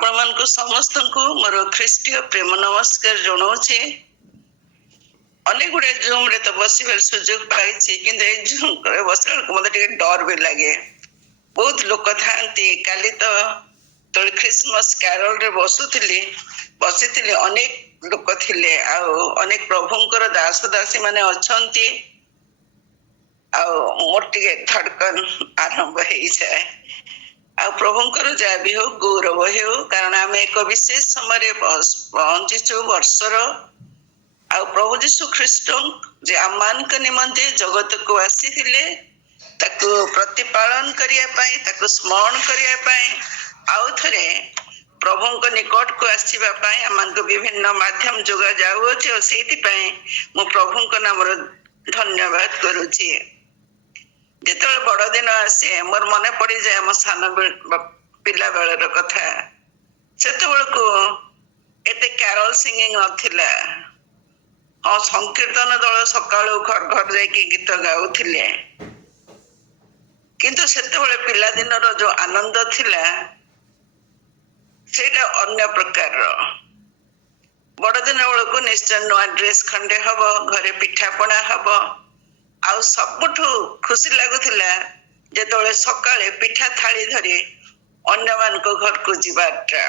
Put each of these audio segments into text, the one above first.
आपण मानक समस्त को मोर ख्रीष्टीय प्रेम नमस्कार जनाऊे। अनेक गुड़े जूम रे तो बसबार सुजोग पाई कि जूम बस मत डर भी लगे। बहुत लोक था काली तो तले क्रिसमस कैरोल रे बसी अनेक लोक थे अनेक प्रभुंकर दास दासी माने अच्छी मोर टे धड़कन आरंभ हो जाए। प्रभुंकर जहाँ भी हो गौरव हो कारण आम एक विशेष समय पहुंचीचु वर्षर प्रभु जीशु ख्रीष्ट जे आम मान निमंते जगत को आसी प्रतिपालन करने स्मरण करने प्रभु निकट को आसवाई आम विभिन्न माध्यम जोगा जाऊे से प्रभु नाम धन्यवाद करुच्ची। जिते बड़ दिन आसे मोर मन पड़ जाए आम सान पिला बेलर कथा से एते कैरोल सिंगिंग नथिला। हाँ संकीर्तन दल सकाळु घर घर जाके गीत गाउथिले किंतु सेतेबेले पिला दिनर जो आनंद थिला सेटा अन्य प्रकार। बड़ दिन बेलू निश्चय नुआ ड्रेस खंडे हब घरे पिठापणा हब आउ सबुठु खुशी लगुला जेतोले सकाळे पिठा थाली धरी अन्य मान को घर को जीवाटा।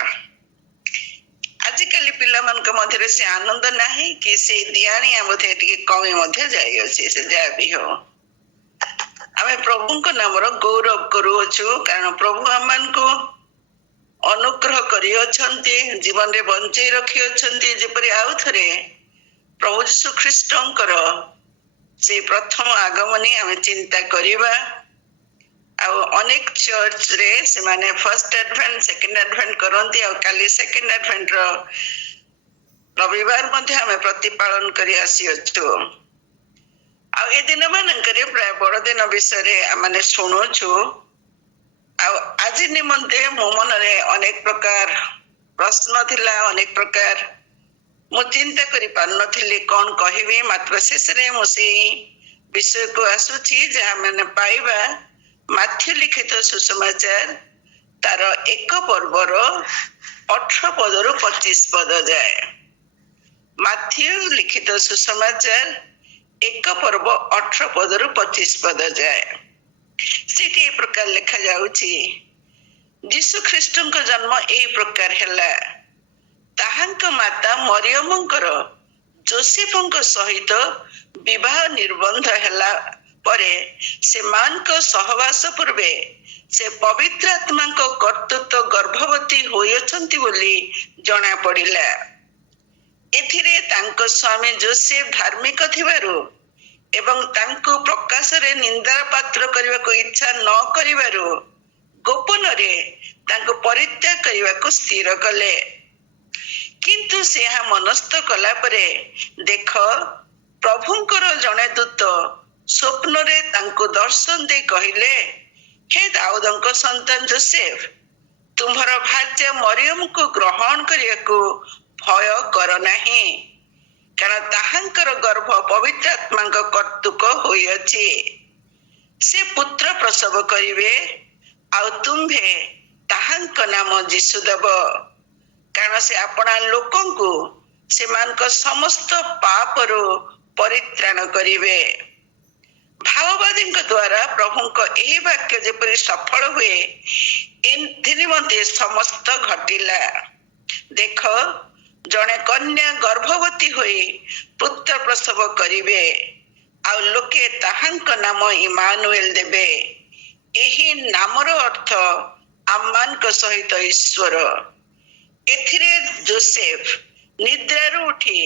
आजिकल पिला मान के मध्य से आनंद नहीं कि से दियानिया मध्य टिके कमी मध्य जाई अछि। से जा भी हो आमे प्रभु को नामर गौरव करूछु कारण प्रभु आमान को अनुग्रह करी अछंती जीवन रे बंचई रखी अछंती। जेपरि आउ थरे प्रभु यीशु ख्रीष्टंकर से प्रथम आगमनी आम चिंता करिबा। अनेक चर्च रे से माने फर्स्ट एडवेंट सेकंड एडवेंट करंती काली सेकंड एडवेंट रो रविवार मध्य आम प्रतिपालन करी आसी अछु। ए दिन मानकरे प्राय बड़ दिन विषय माने शुणुछु। आज निमंते मो मन रे अनेक प्रकार प्रश्न थिला अनेक प्रकार मु चिंता करी पार नथिली कौन कहबी। मात्र शेष रे मु से विषय को आसुची जहाँ मैंने पाइबा माथ्यू लिखित सुसमाचार तार एक पर्वर 18 पद रु 25 पद जाए। माथ्यू लिखित सुसमाचार एक पर्व 18 पद रु 25 पद जाए। सीटी प्रकार लिखा जाउची यीशु ख्रीष्टंक जन्म ए प्रकार हैला। ताहांक माता मरियमंकर जोसेफंक सहित विवाह निर्बंध हैला परे से मानक सहवास पूर्वे से पवित्र आत्मा को कर्तृत्व गर्भवती होयछंती बोली जणा पड़िला। एथिरे तांको स्वामी जोसेफ धार्मिक थिबारु एवं तांको प्रकाश रे निंदा पात्र करबा को इच्छा न करिबारु गोपन रे तांको परित्याग करबा को स्थिर कले। किंतु से मनस्थ कला परे देख प्रभुंकर जने दूत स्वप्न रे तांको दर्शन दे कहिले हे दाऊदंक संतान जोसेफ तुम्हारा भार्य मरियम को ग्रहण करिया को भय कर नाही कारण ताहांकर गर्भ पवित्र आत्मा कर्तुक होई अछि। से पुत्र प्रसव करिवे आ तुम्भे ताहांक नाम यीशु देव कारण से अपना लोकों को से मान को समस्त पाप रो परित्राण करिवे। भाववादी द्वारा प्रभु को यही वाक्य जेपरि सफल हुए निमंते समस्त घटिला। देख जने कन्या गर्भवती हुई पुत्र प्रसव करिवे आ लोके ताहांक नाम इमानुएल देबे। एही नामर अर्थ आमान को सहित ईश्वर। एथिरे जोसेफ निद्रारू उठी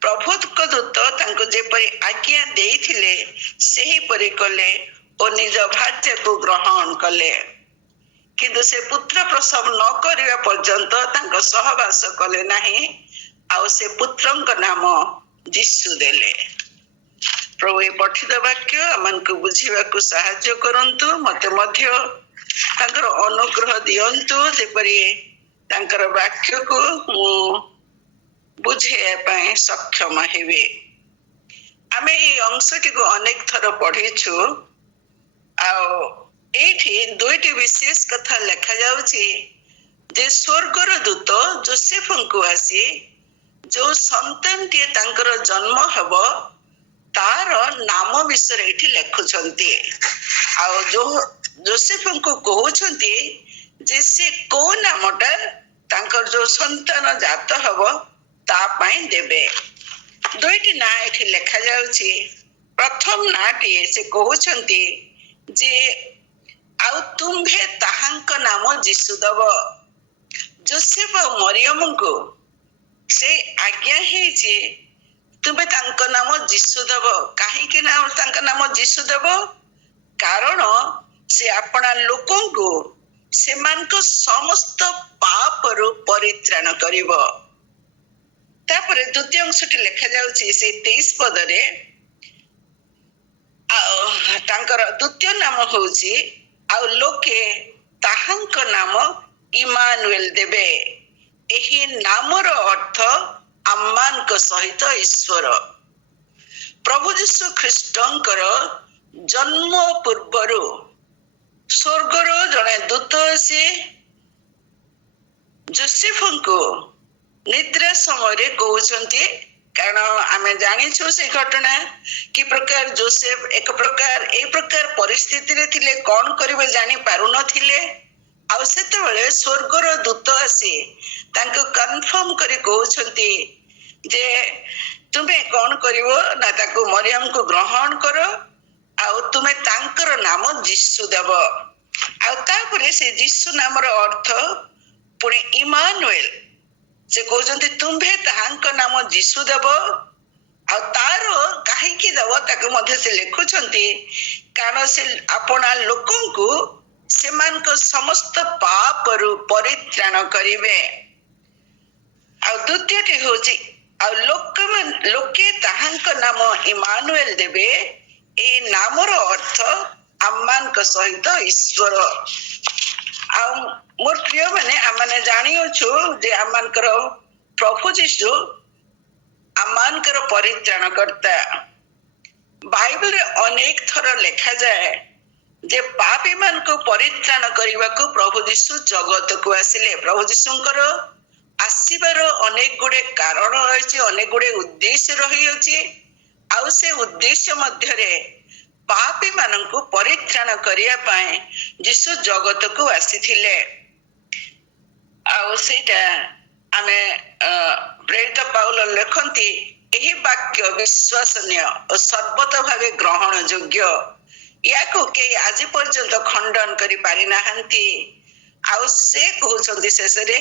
प्रभुक दूत तांको जेपरि आज्ञा देइथिले सेही परि कले और निज भार्य को ग्रहण कले। किंतु से पुत्र प्रसव न करिवा पर्यंत तांको सहवास कले नाही आ से पुत्रंक नाम यीशु देले। प्रभु ए पठित वाक्य आमान को बुझिबा को सहाय्य करंतु मते मध्य तांकर अनुग्रह दियंतु जेपरि तांकर वाक्य को बुझे पाए सक्षम हेबे। आमे ए अंशटी को अनेक थर पढ़ीछु आ एठी दुईटी विशेष कथा लिखा जाउची ଯେ ସ୍ୱର୍ଗର ଦୂତ ଯୋସେଫଙ୍କୁ ଆସି ଯୋଉ ସନ୍ତାନଟିଏ ତାଙ୍କର ଜନ୍ମ ହେବ ତାର ନାମ ବିଷୟରେ ଏଠି ଲେଖୁଛନ୍ତି। ଆଉ ଯୋଉ ଯୋସେଫଙ୍କୁ କହୁଛନ୍ତି ଯେ ସେ କୋଉ ନାମଟା ତାଙ୍କର ଯୋଉ ସନ୍ତାନ ଜାତ ହବ ତା ପାଇଁ ଦେବେ। ଦୁଇଟି ନାଁ ଏଠି ଲେଖାଯାଉଛି। ପ୍ରଥମ ନାଁଟିଏ ସେ କହୁଛନ୍ତି ଯେ ଆଉ ତୁମ୍ଭେ ତାହାଙ୍କ ନାମ ଯୀଶୁ ଦବ। ଯୋସେଫ ଆଉ ମରିୟମଙ୍କୁ ସେ ଆଜ୍ଞା ହେଇଛି ତୁମେ ତାଙ୍କ ନାମ ଯୀଶୁ ଦବ। କାହିଁକି ନା ତାଙ୍କ ନାମ ଯୀଶୁ ଦବ? କାରଣ ସେ ଆପଣା ଲୋକଙ୍କୁ ସେମାନଙ୍କ ସମସ୍ତ ପାପରୁ ପରିତ୍ରାଣ କରିବ। ତାପରେ ଦ୍ୱିତୀୟ ଅଂଶଟି ଲେଖାଯାଉଛି ସେଇ 23 ପଦରେ, ଆଉ ତାଙ୍କର ଦ୍ୱିତୀୟ ନାମ ହଉଛି ଆଉ ଲୋକେ ତାହାଙ୍କ ନାମ ଇମାନୁଏଲ ଦେବେ। ଏହି ନାମର ଅର୍ଥ ଆମମାନଙ୍କ ସହିତ ଈଶ୍ୱର। ପ୍ରଭୁ ଯୀଶୁ ଖ୍ରୀଷ୍ଟଙ୍କର ଜନ୍ମ ପୂର୍ବରୁ ସ୍ୱର୍ଗର ଜଣେ ଦୂତ ଆସି ଯୋସେଫଙ୍କୁ ନିଦ୍ରା ସମୟରେ କହୁଛନ୍ତି, କାରଣ ଆମେ ଜାଣିଛୁ ସେ ଘଟଣା କି ପ୍ରକାର ଯୋସେଫ ଏକ ପ୍ରକାର ଏଇ ପ୍ରକାର ପରିସ୍ଥିତିରେ ଥିଲେ, କଣ କରିବେ ଜାଣି ପାରୁନଥିଲେ। ଆଉ ସେତେବେଳେ ସ୍ୱର୍ଗର ଦୂତ ଆସି ତାଙ୍କୁ କନଫର୍ମ କରି କହୁଛନ୍ତି ଯେ ତୁମେ କଣ କରିବ ନା ତାକୁ ମରିୟମକୁ ଗ୍ରହଣ କର ଆଉ ତୁମେ ତାଙ୍କର ନାମ ଯୀଶୁ ଦେବ। ଆଉ ତାପରେ ସେ ଯୀଶୁ ନାମର ଅର୍ଥ ପୁଣି ଇମାନୁଏଲ। ସେ କହୁଛନ୍ତି ତୁମ୍ଭେ ତାହାଙ୍କ ନାମ ଯୀଶୁ ଦେବ। ଆଉ ତାର କାହିଁକି ଦେବ ତାକୁ ମଧ୍ୟ ସେ ଲେଖୁଛନ୍ତି, କାରଣ ସେ ଆପଣା ଲୋକଙ୍କୁ ସେମାନଙ୍କ ସମସ୍ତ ପାପରୁ ପରିତ୍ରାଣ କରିବେ। ଆଉ ଦ୍ୱିତୀୟଟି ହଉଛି ଆଉ ଲୋକେ ତାହାଙ୍କ ନାମ ଇମାନୁଏଲ ଦେବେ। ଏଇ ନାମର ଅର୍ଥ ଆମମାନଙ୍କ ସହିତ ଈଶ୍ୱର। ଆଉ ମୋର ପ୍ରିୟ ମାନେ ଆମେ ଜାଣିଅଛୁ ଯେ ଆମମାନଙ୍କର ପ୍ରଭୁ ଯୀଶୁ ଆମମାନଙ୍କର ପରିତ୍ରାଣ କର୍ତ୍ତା। ବାଇବଲରେ ଅନେକ ଥର ଲେଖାଯାଏ ଯେ ପାପୀ ମାନଙ୍କୁ ପରିତ୍ରାଣ କରିବାକୁ ପ୍ରଭୁ ଯୀଶୁ ଜଗତକୁ ଆସିଲେ। ପ୍ରଭୁ ଯୀଶୁଙ୍କର ଆସିବାର ଅନେକ ଗୁଡେ କାରଣ ରହିଛି, ଅନେକ ଗୁଡେ ଉଦ୍ଦେଶ୍ୟ ରହିଅଛି। ଆଉ ସେ ଉଦ୍ଦେଶ୍ୟ ମଧ୍ୟରେ ପାପୀ ମାନଙ୍କୁ ପରିତ୍ରାଣ କରିବା ପାଇଁ ଯୀଶୁ ଜଗତକୁ ଆସିଥିଲେ। ଆଉ ସେଇଟା ଆମେ ପ୍ରେରିତ ପାଉଲ ଲେଖନ୍ତି, ଏହି ବାକ୍ୟ ବିଶ୍ୱାସନୀୟ ଓ ସର୍ବତ ଭାବେ ଗ୍ରହଣ ଯୋଗ୍ୟ। ୟାକୁ କେହି ଆଜି ପର୍ଯ୍ୟନ୍ତ ଖଣ୍ଡନ କରି ପାରିନାହାନ୍ତି। ଆଉ ସେ କହୁଛନ୍ତି ଶେଷରେ,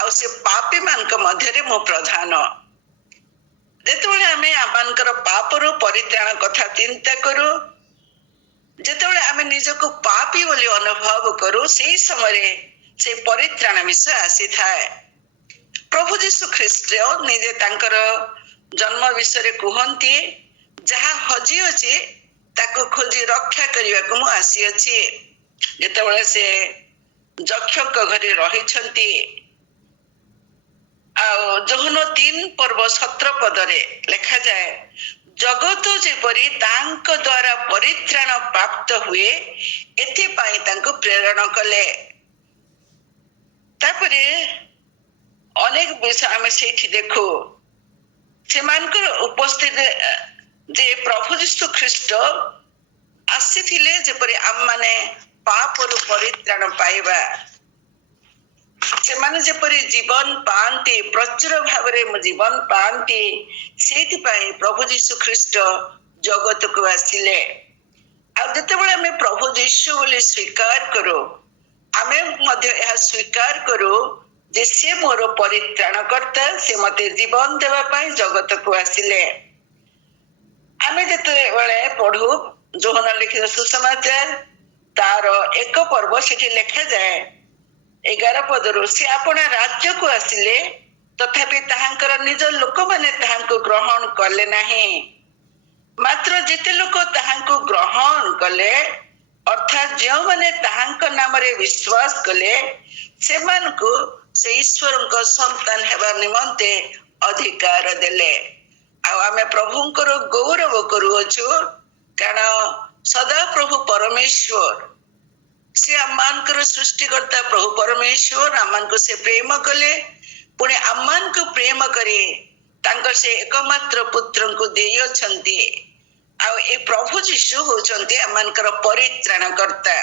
ଆଉ ସେ ପାପୀ ମାନଙ୍କ ମଧ୍ୟରେ ମୁଁ ପ୍ରଧାନ। ଯେତେବେଳେ ଆମେ ଆମମାନଙ୍କର ପାପରୁ ପରିତ୍ରାଣ କଥା ଚିନ୍ତା କରୁ, ଯେତେବେଳେ ଆମେ ନିଜକୁ ପାପୀ ବୋଲି ଅନୁଭବ କରୁ, ସେଇ ସମୟରେ ସେ ପରିତ୍ରାଣ ବିଷୟ ଆସିଥାଏ। ପ୍ରଭୁ ଯୀଶୁ ଖ୍ରୀଷ୍ଟ ନିଜେ ତାଙ୍କର ଜନ୍ମ ବିଷୟରେ କୁହନ୍ତି, ଯାହା ହଜି ଅଛି ତାକୁ ଖୋଜି ରକ୍ଷା କରିବାକୁ ମୁଁ ଆସିଅଛି। ଯେତେବେଳେ ସେ ଯକ୍ଷଙ୍କ ଘରେ ରହିଛନ୍ତି, ଆଉ ଯୋହନ 3 ପର୍ବ 17 ପଦରେ ଲେଖାଯାଏ, ଜଗତ ଯେପରି ତାଙ୍କ ଦ୍ୱାରା ପରିତ୍ରାଣ ପ୍ରାପ୍ତ ହୁଏ ଏଥିପାଇଁ ତାଙ୍କୁ ପ୍ରେରଣ କଲେ। ତାପରେ ଅନେକ ବିଷୟ ଆମେ ସେଇଠି ଦେଖୁ, ସେମାନଙ୍କର ଉପସ୍ଥିତି ଯେ ପ୍ରଭୁ ଯୀଶୁ ଖ୍ରୀଷ୍ଟ ଆସିଥିଲେ ଯେପରି ଆମମାନେ ପାପରୁ ପରିତ୍ରାଣ ପାଇବା, ସେମାନେ ଯେପରି ଜୀବନ ପାଆନ୍ତି, ପ୍ରଚୁର ଭାବରେ ଜୀବନ ପାଆନ୍ତି, ସେଇଥିପାଇଁ ପ୍ରଭୁ ଯୀଶୁ ଖ୍ରୀଷ୍ଟ ଜଗତକୁ ଆସିଲେ। ଆଉ ଯେତେବେଳେ ଆମେ ପ୍ରଭୁ ଯୀଶୁ ବୋଲି ସ୍ୱୀକାର କରୁ, ଆମେ ମଧ୍ୟ ଏହା ସ୍ୱୀକାର କରୁ ଯେ ସେ ମୋର ପରିତ୍ରାଣ କର୍ତ୍ତା, ସେ ମତେ ଜୀବନ ଦେବା ପାଇଁ ଜଗତକୁ ଆସିଲେ। ଆମେ ଯେତେବେଳେ ପଢୁ ଯୋହନ ଲିଖିତ ସୁସମାଚାର ତାର 1 ପର୍ବ, ସେଠି ଲେଖାଯାଏ 11 ପଦରୁ, ସେ ଆପଣା ରାଜ୍ୟକୁ ଆସିଲେ ତଥାପି ତାହାଙ୍କର ନିଜ ଲୋକମାନେ ତାହାଙ୍କୁ ଗ୍ରହଣ କଲେ ନାହିଁ। ମାତ୍ର ଯେତେ ଲୋକ ତାହାଙ୍କୁ ଗ୍ରହଣ କଲେ, ଅର୍ଥାତ୍ ଯେଉଁମାନେ ତାହାଙ୍କ ନାମରେ ବିଶ୍ୱାସ କଲେ, ସେମାନଙ୍କୁ ସେ ଈଶ୍ୱରଙ୍କ ସନ୍ତାନ ହେବା ନିମନ୍ତେ ଅଧିକାର ଦେଲେ। ଆଉ ଆମେ ପ୍ରଭୁଙ୍କର ଗୌରବ କରୁଅଛୁ, କାରଣ ସଦା ପ୍ରଭୁ ପରମେଶ୍ୱର से आमମାନଙ୍କର ସୃଷ୍ଟିକର୍ତ୍ତା ପ୍ରଭୁ ପରମେଶ୍ୱର ଆମମାନଙ୍କୁ ସେ ପ୍ରେମ କଲେ, ପୁଣି ଆମମାନଙ୍କୁ ପ୍ରେମ କରି ତାଙ୍କର ସେ ଏକମାତ୍ର ପୁତ୍ରଙ୍କୁ ଦେଇଅଛନ୍ତି। ଆଉ ଏ ପ୍ରଭୁ ଯୀଶୁ ହଉଛନ୍ତି ଆମମାନଙ୍କର ପରିତ୍ରାଣକର୍ତ୍ତା।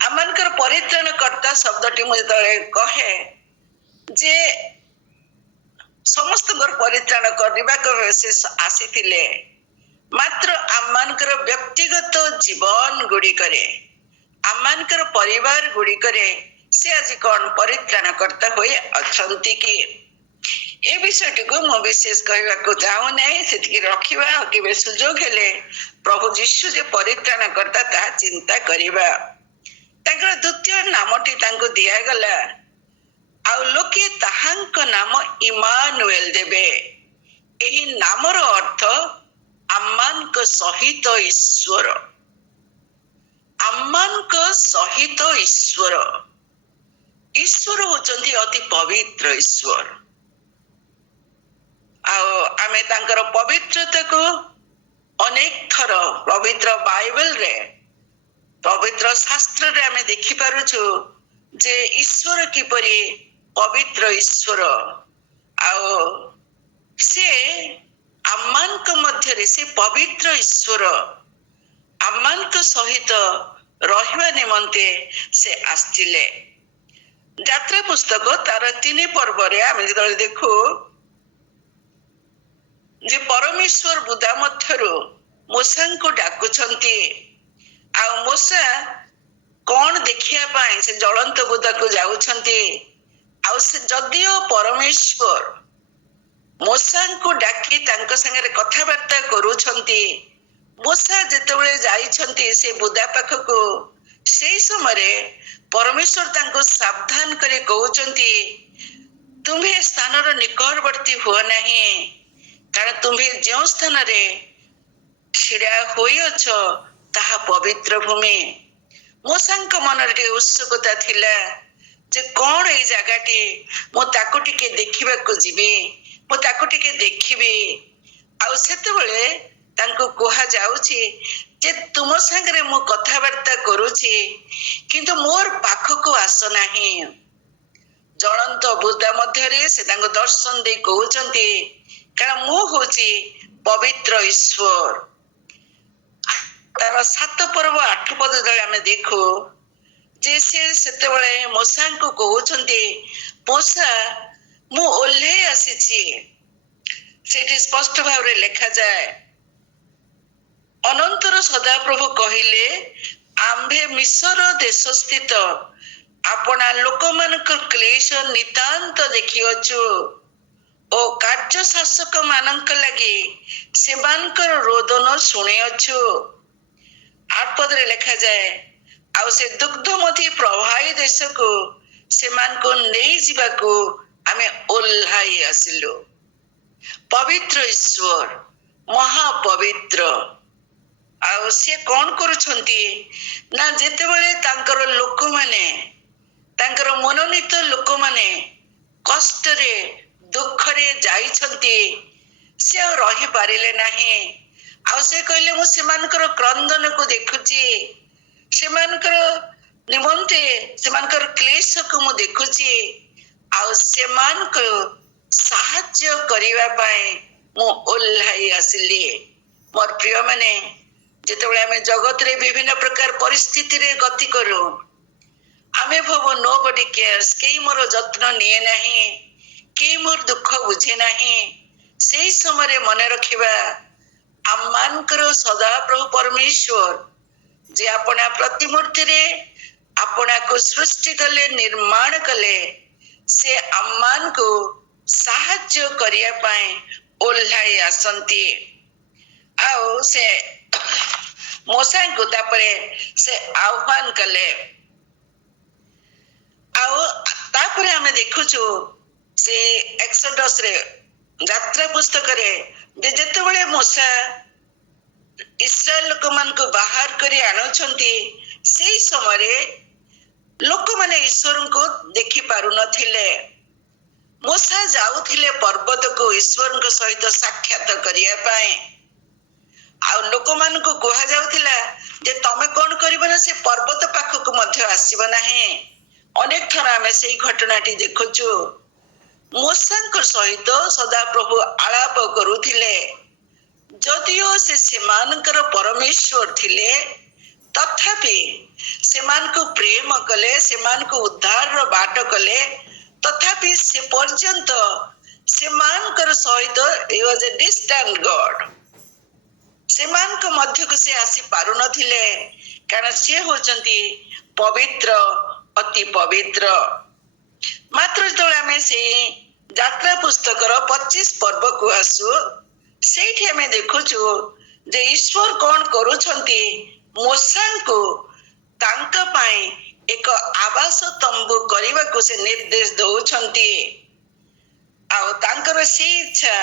ଆମମାନଙ୍କର ପରିତ୍ରାଣକର୍ତ୍ତା ଶବ୍ଦଟି ମୁଁ ଯେତେବେଳେ କହେ ଯେ ସମସ୍ତଙ୍କର ପରିତ୍ରାଣ କରିବାକୁ ସେ ଆସିଥିଲେ, ମାତ୍ର ଆମମାନଙ୍କର ବ୍ୟକ୍ତିଗତ ଜୀବନ ଗୁଡ଼ିକରେ, ଆମମାନଙ୍କର ପରିବାର ଗୁଡ଼ିକରେ ସେ ଆଜି କଣ ପରିତ୍ରାଣକର୍ତ୍ତା ହୋଇ ଅଛନ୍ତି କି? ଏ ବିଷୟଟିକୁ ମୁଁ ବିଶେଷ କହିବାକୁ ଚାହୁଁନାହିଁ, ସେତିକି ରଖିବା। ଆଉ କେବେ ସୁଯୋଗ ହେଲେ ପ୍ରଭୁ ଯୀଶୁ ଯେ ପରିତ୍ରାଣକର୍ତ୍ତା ତାହା ଚିନ୍ତା କରିବା। ତାଙ୍କର ଦ୍ୱିତୀୟ ନାମଟି ତାଙ୍କୁ ଦିଆଗଲା, ଆଉ ଲୋକେ ତାହାଙ୍କ ନାମ ଇମାନୁଏଲ ଦେବେ। ଏହି ନାମର ଅର୍ଥ ଆମମାନଙ୍କ ସହିତ ଈଶ୍ୱର। ଆମମାନଙ୍କ ସହିତ ଈଶ୍ୱର। ଈଶ୍ୱର ହଉଛନ୍ତି ଅତି ପବିତ୍ର ଈଶ୍ୱର। ଆଉ ଆମେ ତାଙ୍କର ପବିତ୍ରତାକୁ ଅନେକ ଥର ପବିତ୍ର ବାଇବଲରେ, ପବିତ୍ର ଶାସ୍ତ୍ରରେ ଆମେ ଦେଖିପାରୁଛୁ ଯେ ଈଶ୍ୱର କିପରି ପବିତ୍ର ଈଶ୍ୱର। ଆଉ ସେ ଆମମାନଙ୍କ ମଧ୍ୟରେ ସେ ପବିତ୍ର ଈଶ୍ୱର ଆମମାନଙ୍କ ସହିତ ରହିବା ନିମନ୍ତେ ସେ ଆସିଥିଲେ। ଯାତ୍ରା ପୁସ୍ତକ ତାର 3 ପର୍ବରେ ଆମେ ଯେତେବେଳେ ଦେଖୁ ଯେ ପରମେଶ୍ୱର ବୁଦା ମଧ୍ୟରୁ ମୂଷାଙ୍କୁ ଡାକୁଛନ୍ତି, ଆଉ ମୂଷା କଣ ଦେଖିବା ପାଇଁ ସେ ଜ୍ୱଳନ୍ତ ବୁଦାକୁ ଯାଉଛନ୍ତି। ଆଉ ସେ ଯଦିଓ ପରମେଶ୍ୱର ମୂଷାଙ୍କୁ ଡାକି ତାଙ୍କ ସାଙ୍ଗରେ କଥାବାର୍ତ୍ତା କରୁଛନ୍ତି, ମୂଷା ଯେତେବେଳେ ଯାଇଛନ୍ତି ସେ ବୁଦା ପାଖକୁ, ସେଇ ସମୟରେ ପରମେଶ୍ୱର ତାଙ୍କୁ ସାବଧାନ କରି କହୁଛନ୍ତି, ତୁମ୍ଭେ ସ୍ଥାନର ନିକଟବର୍ତ୍ତୀ ହୁଅ ନାହିଁ, କାରଣ ତୁମ୍ଭେ ଯେଉଁ ସ୍ଥାନରେ ଛିଡ଼ା ହୋଇଅଛ ତାହା ପବିତ୍ର ଭୂମି। ମୂଷାଙ୍କ ମନରେ ଟିକେ ଉତ୍ସୁକତା ଥିଲା ଯେ କଣ ଏଇ ଜାଗାଟି, ମୁଁ ତାକୁ ଟିକେ ଦେଖିବାକୁ ଯିବି, ମୁଁ ତାକୁ ଟିକେ ଦେଖିବି। ଆଉ ସେତେବେଳେ ତାଙ୍କୁ କୁହାଯାଉଛି ଯେ ତୁମ ସାଙ୍ଗରେ ମୁଁ କଥାବାର୍ତ୍ତା କରୁଛି, କିନ୍ତୁ ମୋର ପାଖକୁ ଆସ ନାହିଁ। ଜ୍ୱଳନ୍ତ ବୁଦା ମଧ୍ୟରେ ସେ ତାଙ୍କୁ ଦର୍ଶନ ଦେଇ କହୁଛନ୍ତି, କାରଣ ମୁଁ ହଉଛି ପବିତ୍ର ଈଶ୍ୱର। ତାର 7 ପର୍ବ 8 ପଦ ଯେତେବେଳେ ଆମେ ଦେଖୁ ଯେ ସେ ସେତେବେଳେ ମୂଷାଙ୍କୁ କହୁଛନ୍ତି, ମୂଷା ମୁଁ ଓହ୍ଲେଇ ଆସିଛି। ସେଠି ସ୍ପଷ୍ଟ ଭାବରେ ଲେଖାଯାଏ, ଅନନ୍ତର ସଦାପ୍ରଭୁ କହିଲେ, ଆମ୍ଭେ ମିଶର ଦେଶ ସ୍ଥିତ ଆପଣା ଲୋକମାନଙ୍କ କ୍ଲେଶ ନିତାନ୍ତ ଦେଖିଅଛୁ ଓ କାର୍ଯ୍ୟ ଶାସକ ମାନଙ୍କ ଲାଗି ସେମାନଙ୍କର ରୋଦନ ଶୁଣିଅଛୁ। 8 ପଦରେ ଲେଖାଯାଏ, ଆଉ ସେ ଦୁଗ୍ଧମତି ପ୍ରବାହୀ ଦେଶକୁ ସେମାନଙ୍କୁ ନେଇଯିବାକୁ ଆମେ ଓହ୍ଲାଇ ଆସିଲୁ। ପବିତ୍ର ଈଶ୍ୱର, ମହାପବିତ୍ର। ଆଉ ସେ କଣ କରୁଛନ୍ତି ନା, ଯେତେବେଳେ ତାଙ୍କର ଲୋକମାନେ, ତାଙ୍କର ମନୋନୀତ ଲୋକମାନେ କଷ୍ଟରେ ଦୁଃଖରେ ଯାଇଛନ୍ତି, ସେ ଆଉ ରହିପାରିଲେ ନାହିଁ। ଆଉ ସେ କହିଲେ, ମୁଁ ସେମାନଙ୍କର କ୍ରନ୍ଦନକୁ ଦେଖୁଛି, ସେମାନଙ୍କର ନିମନ୍ତେ ସେମାନଙ୍କର କ୍ଲେଶକୁ ମୁଁ ଦେଖୁଛି, ଆଉ ସେମାନଙ୍କୁ ସାହାଯ୍ୟ କରିବା ପାଇଁ ମୁଁ ଓହ୍ଲାଇ ଆସିଲି। ମୋର ପ୍ରିୟ ମାନେ, ଯେତେବେଳେ ଆମେ ଜଗତରେ ବିଭିନ୍ନ ପ୍ରକାର ପରିସ୍ଥିତିରେ ଗତି କରୁ, ଆମେ ଭାବୁ ନୋବଡି କେୟାର୍ସ, କେହି ମୋର ଯତ୍ନ ନିଏ ନାହିଁ, କେହି ମୋର ଦୁଃଖ ବୁଝେ ନାହିଁ। ସେଇ ସମୟରେ ମନେ ରଖିବା, ଆମମାନଙ୍କର ସଦାପ୍ରଭୁ ପରମେଶ୍ୱର ଯେ ଆପଣା ପ୍ରତିମୂର୍ତ୍ତିରେ ଆପଣାକୁ ସୃଷ୍ଟି କଲେ, ନିର୍ମାଣ କଲେ, ସେ ଆମମାନଙ୍କୁ ସାହାଯ୍ୟ କରିବା ପାଇଁ ଓହ୍ଲାଇ ଆସନ୍ତି। ଆଉ ସେ ମୂଷାଙ୍କୁ ତାପରେ ସେ ଆହ୍ୱାନ କଲେ। ଆଉ ତାପରେ ଆମେ ଦେଖୁଛୁ ସେ ଏକ୍ସୋଡସରେ, ଯାତ୍ରା ପୁସ୍ତକରେ, ଯେ ଯେତେବେଳେ ମୂଷା ଇସ୍ରାଏଲ ଲୋକମାନଙ୍କୁ ବାହାର କରି ଆଣୁଛନ୍ତି, ସେଇ ସମୟରେ ଲୋକମାନେ ଈଶ୍ୱରଙ୍କୁ ଦେଖି ପାରୁନଥିଲେ। ମୂଷା ଯାଉଥିଲେ ପର୍ବତକୁ ଈଶ୍ୱରଙ୍କ ସହିତ ସାକ୍ଷାତ କରିବା ପାଇଁ। ଆଉ ଲୋକମାନଙ୍କୁ କୁହାଯାଉଥିଲା ଯେ ତମେ କଣ କରିବ ନା ସେ ପର୍ବତ ପାଖକୁ ମଧ୍ୟ ଆସିବ ନାହିଁ। ଅନେକ ଥର ଆମେ ସେଇ ଘଟଣାଟି ଦେଖୁଛୁ। ମୂଷାଙ୍କ ସହିତ ସଦାପ୍ରଭୁ ଆଳାପ କରୁଥିଲେ। ଯଦିଓ ସେ ସେମାନଙ୍କର ପରମେଶ୍ୱର ଥିଲେ, ତଥାପି ସେମାନଙ୍କୁ ପ୍ରେମ କଲେ, ସେମାନଙ୍କୁ ଉଦ୍ଧାରର ବାଟ କଲେ, ତଥାପି ସେ ପର୍ଯ୍ୟନ୍ତ ସେମାନଙ୍କର ସହିତ he was a distant God। ସେମାନଙ୍କ ମଧ୍ୟକୁ ସେ ଆସି ପାରୁନଥିଲେ, କାରଣ ସେ ହଉଛନ୍ତି ପବିତ୍ର, ଅତି ପବିତ୍ର। ମାତ୍ର ଯେତେବେଳେ ଆମେ ସେଇ ଯାତ୍ରା ପୁସ୍ତକର 25 ପର୍ବକୁ ଆସୁ, ସେଇଠି ଆମେ ଦେଖୁଛୁ ଯେ ଈଶ୍ୱର କଣ କରୁଛନ୍ତି, ମୂଷାଙ୍କୁ ତାଙ୍କ ପାଇଁ ଏକ ଆବାସ ତମ୍ବୁ କରିବାକୁ ସେ ନିର୍ଦ୍ଦେଶ ଦଉଛନ୍ତି। ଆଉ ତାଙ୍କର ସେଇ ଇଚ୍ଛା